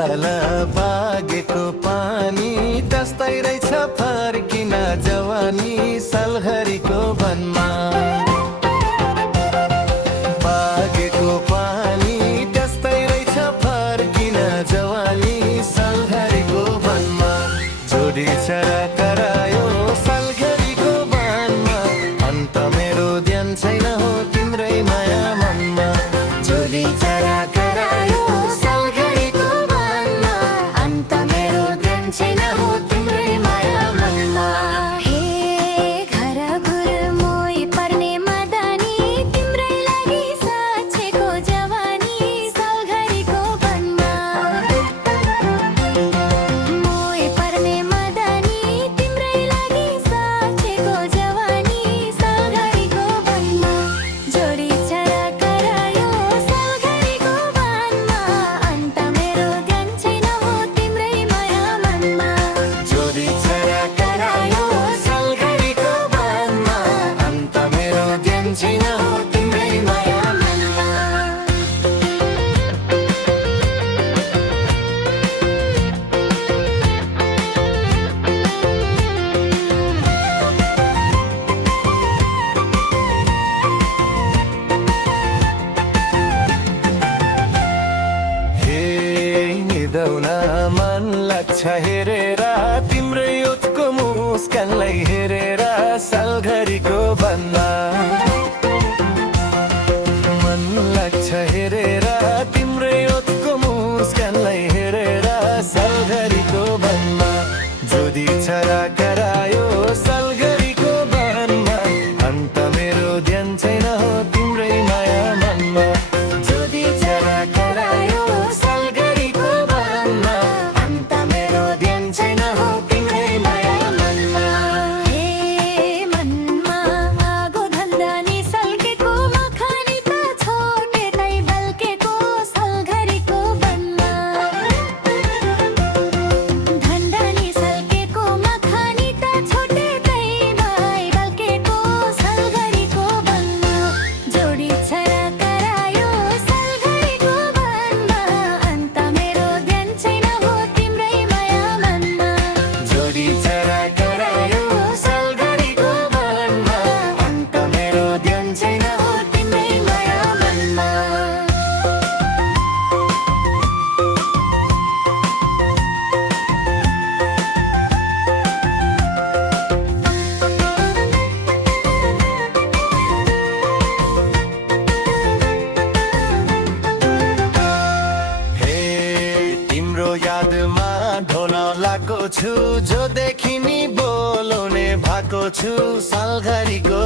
लाला बागेको पानी त्यस्तै रहेछ फर्किन जवानी सालघरीको वनमा। बागेको पानी त्यस्तै रहेछ फर्किन जवानी सालघरीको वनमा। जोडी चरा करायो सालघरीको वनमा, अन्त मेरो ध्यान छैन हो तिम्रै माया मनमा। जोडी चरा करायो सालघरीको वनमा, अन्त मेरो ध्यान छैन हो तिम्रै माया मनमा। हे घरघुर मोही पर्ने मदनी, तिम्रै लागि साँचेको जवानी सालघरीको वनमा। मोही पर्ने मदनी, तिम्रै लागि साँचेको जवानी सालघरीको वनमा। जोडी चरा करायो सालघरीको वनमा, अन्त मेरो ध्यान छैन हो तिम्रै माया मनमा। जोडी चरा करायो सालघरीको वनमा, अन्त मेरो ध्यान छैन हो तिम्रै माया मनमा। हे निदाउन मन लाग्छ हेरेर तिम्रै ओठको मुस्कानलाई हेरेर सालघरीको वनमा। मन लाग्छ हेरेर तिम्रै ओठको मुस्कानलाई हेरेर सालघरीको वनमा। जोडी चरा करायो सालघरीको वनमा, अन्त मेरो ध्यान छैन हो तिम्रै माया मनमा। जोडी चरा करायो सालघरीको वनमा, अन्त मेरो ध्यान छैन हो तिम्रै माया मनमा। हे मनमा आगो धन्दा नि सल्केको, मखानी त छोटेरै बल्केको सालघरीको वनमा। धन्दा नि सल्केको, मखानी त छोटेरै बल्केको सालघरीको वनमा। जोडी चरा करायो सालघरीको वनमा, अन्त मेरो ध्यान छैन हो तिम्रै माया मनमा। जोडी चरा करायो सालघरीको वनमा, अन्त मेरो ध्यान छैन हो तिम्रै माया मनमा। हे तिम्रो यादमा ढोल लाएको छु, जो देखि नि बोलाउने भएको छु सालघरीको